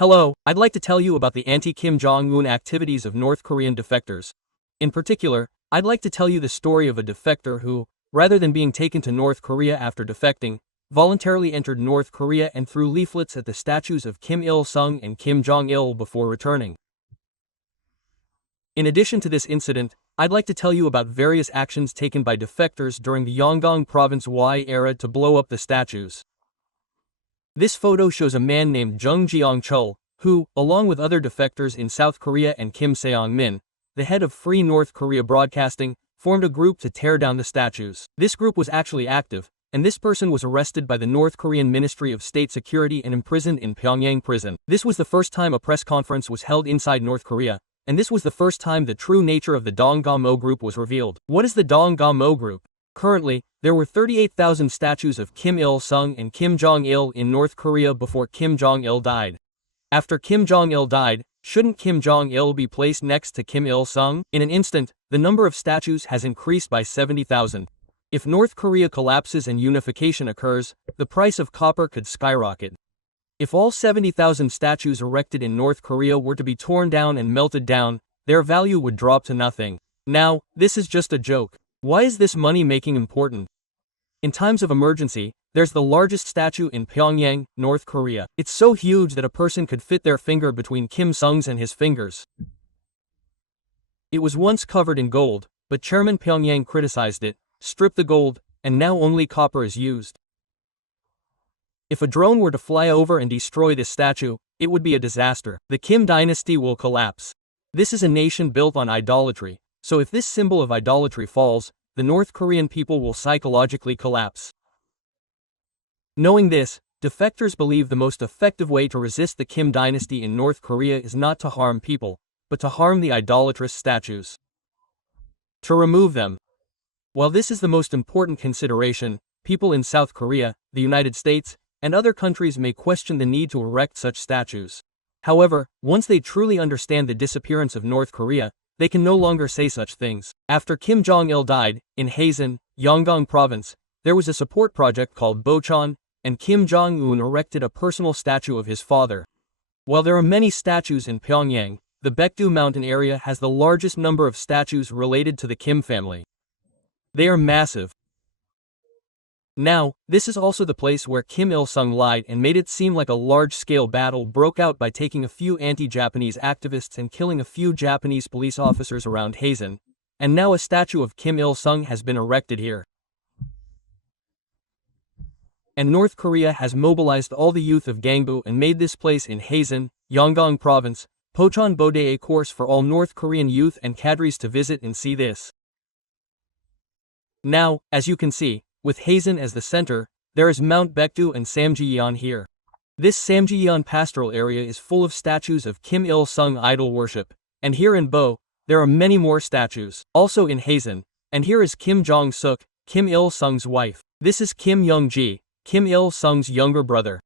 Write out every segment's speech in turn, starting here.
Hello, I'd like to tell you about the anti-Kim Jong-un activities of North Korean defectors. In particular, I'd like to tell you the story of a defector who, rather than being taken to North Korea after defecting, voluntarily entered North Korea and threw leaflets at the statues of Kim Il-sung and Kim Jong-il before returning. In addition to this incident, I'd like to tell you about various actions taken by defectors during the Yonggong Province Y era to blow up the statues. This photo shows a man named Jung Jeong-chul, who, along with other defectors in South Korea and Kim Seong-min, the head of Free North Korea Broadcasting, formed a group to tear down the statues. This group was actually active, and this person was arrested by the North Korean Ministry of State Security and imprisoned in Pyongyang prison. This was the first time a press conference was held inside North Korea, and this was the first time the true nature of the Dong-ga-mo group was revealed. What is the Dong-ga-mo group? Currently, there were 38,000 statues of Kim Il-sung and Kim Jong-il in North Korea before Kim Jong-il died. After Kim Jong-il died, shouldn't Kim Jong-il be placed next to Kim Il-sung? In an instant, the number of statues has increased by 70,000. If North Korea collapses and unification occurs, the price of copper could skyrocket. If all 70,000 statues erected in North Korea were to be torn down and melted down, their value would drop to nothing. Now, this is just a joke. Why is this money making important? In times of emergency, there's the largest statue in Pyongyang, North Korea. It's so huge that a person could fit their finger between Kim Sung's and his fingers. It was once covered in gold, but Chairman Pyongyang criticized it, stripped the gold, and now only copper is used. If a drone were to fly over and destroy this statue, it would be a disaster. The Kim dynasty will collapse. This is a nation built on idolatry, so if this symbol of idolatry falls, the North Korean people will psychologically collapse. Knowing this, defectors believe the most effective way to resist the Kim dynasty in North Korea is not to harm people, but to harm the idolatrous statues. To remove them. While this is the most important consideration, people in South Korea, the United States, and other countries may question the need to erect such statues. However, once they truly understand the disappearance of North Korea, they can no longer say such things. After Kim Jong-il died, in Haesan, Yonggong Province, there was a support project called Bocheon, and Kim Jong-un erected a personal statue of his father. While there are many statues in Pyongyang, the Baekdu mountain area has the largest number of statues related to the Kim family. They are massive. Now, this is also the place where Kim Il-sung lied and made it seem like a large-scale battle broke out by taking a few anti-Japanese activists and killing a few Japanese police officers around Haesan, and now a statue of Kim Il-sung has been erected here. And North Korea has mobilized all the youth of Gangbu and made this place in Haesan, Yonggong Province, Pocheon Bodeo a course for all North Korean youth and cadres to visit and see this. Now, as you can see, with Haesan as the center, there is Mount Baekdu and Samjiyeon here. This Samjiyeon pastoral area is full of statues of Kim Il-sung idol worship, and here in Bo, there are many more statues, also in Haesan, and here is Kim Jong-suk, Kim Il-sung's wife. This is Kim Young-ji, Kim Il-sung's younger brother.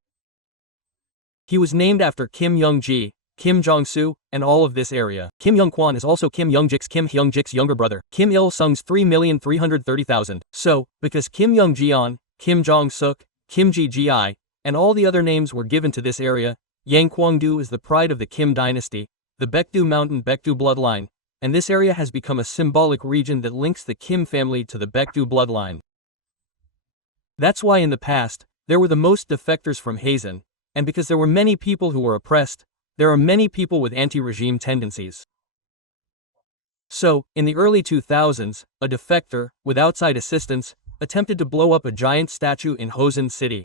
He was named after Kim Young-ji, Kim Jong-soo, and all of this area. Kim Young-kwon is also Kim Young-jik's younger brother. Kim Il-sung's 3,330,000. So, because Kim Young-jeon, Kim Jong-suk, Kim Ji-gi, and all the other names were given to this area, Yangkwangdo is the pride of the Kim dynasty, the Baekdu mountain Baekdu bloodline, and this area has become a symbolic region that links the Kim family to the Baekdu bloodline. That's why in the past, there were the most defectors from Haesan, and because there were many people who were oppressed, there are many people with anti-regime tendencies. So, in the early 2000s, a defector, with outside assistance, attempted to blow up a giant statue in Haesan City.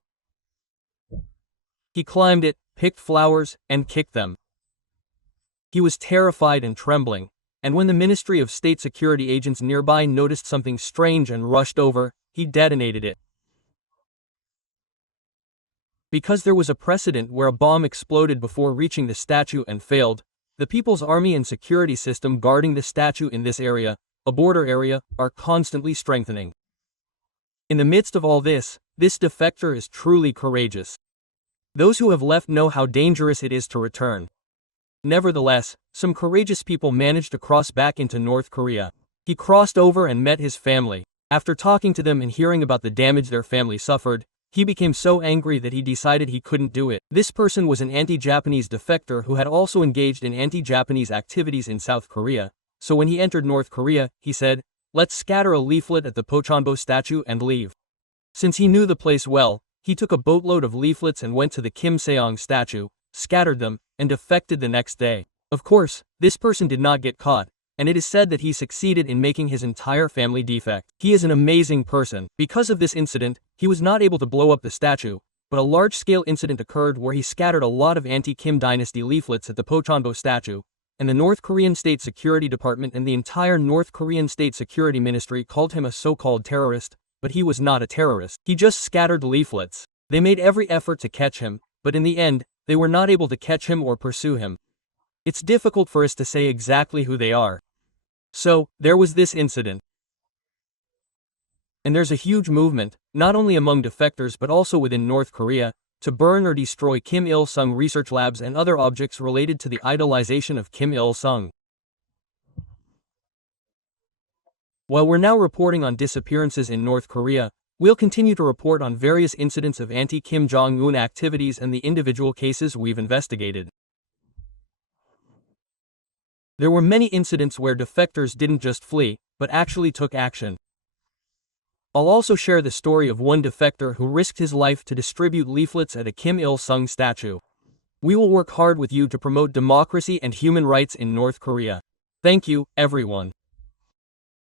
He climbed it, picked flowers, and kicked them. He was terrified and trembling, and when the Ministry of State Security agents nearby noticed something strange and rushed over, he detonated it. Because there was a precedent where a bomb exploded before reaching the statue and failed, the People's Army and security system guarding the statue in this area, a border area, are constantly strengthening. In the midst of all this defector is truly courageous. Those who have left know how dangerous it is to return. Nevertheless, some courageous people managed to cross back into North Korea. He crossed over and met his family. After talking to them and hearing about the damage their family suffered, he became so angry that he decided he couldn't do it. This person was an anti-Japanese defector who had also engaged in anti-Japanese activities in South Korea, so when he entered North Korea, he said, "Let's scatter a leaflet at the Pochonbo statue and leave." Since he knew the place well, he took a boatload of leaflets and went to the Kim Seong statue, scattered them, and defected the next day. Of course, this person did not get caught, and it is said that he succeeded in making his entire family defect. He is an amazing person. Because of this incident, he was not able to blow up the statue, but a large-scale incident occurred where he scattered a lot of anti-Kim dynasty leaflets at the Pochonbo statue, and the North Korean State Security Department and the entire North Korean State Security Ministry called him a so-called terrorist, but he was not a terrorist. He just scattered leaflets. They made every effort to catch him, but in the end, they were not able to catch him or pursue him. It's difficult for us to say exactly who they are. So, there was this incident. And there's a huge movement, not only among defectors but also within North Korea, to burn or destroy Kim Il-sung research labs and other objects related to the idolization of Kim Il-sung. While we're now reporting on disappearances in North Korea, we'll continue to report on various incidents of anti-Kim Jong-un activities and the individual cases we've investigated. There were many incidents where defectors didn't just flee, but actually took action. I'll also share the story of one defector who risked his life to distribute leaflets at a Kim Il-sung statue. We will work hard with you to promote democracy and human rights in North Korea. Thank you, everyone.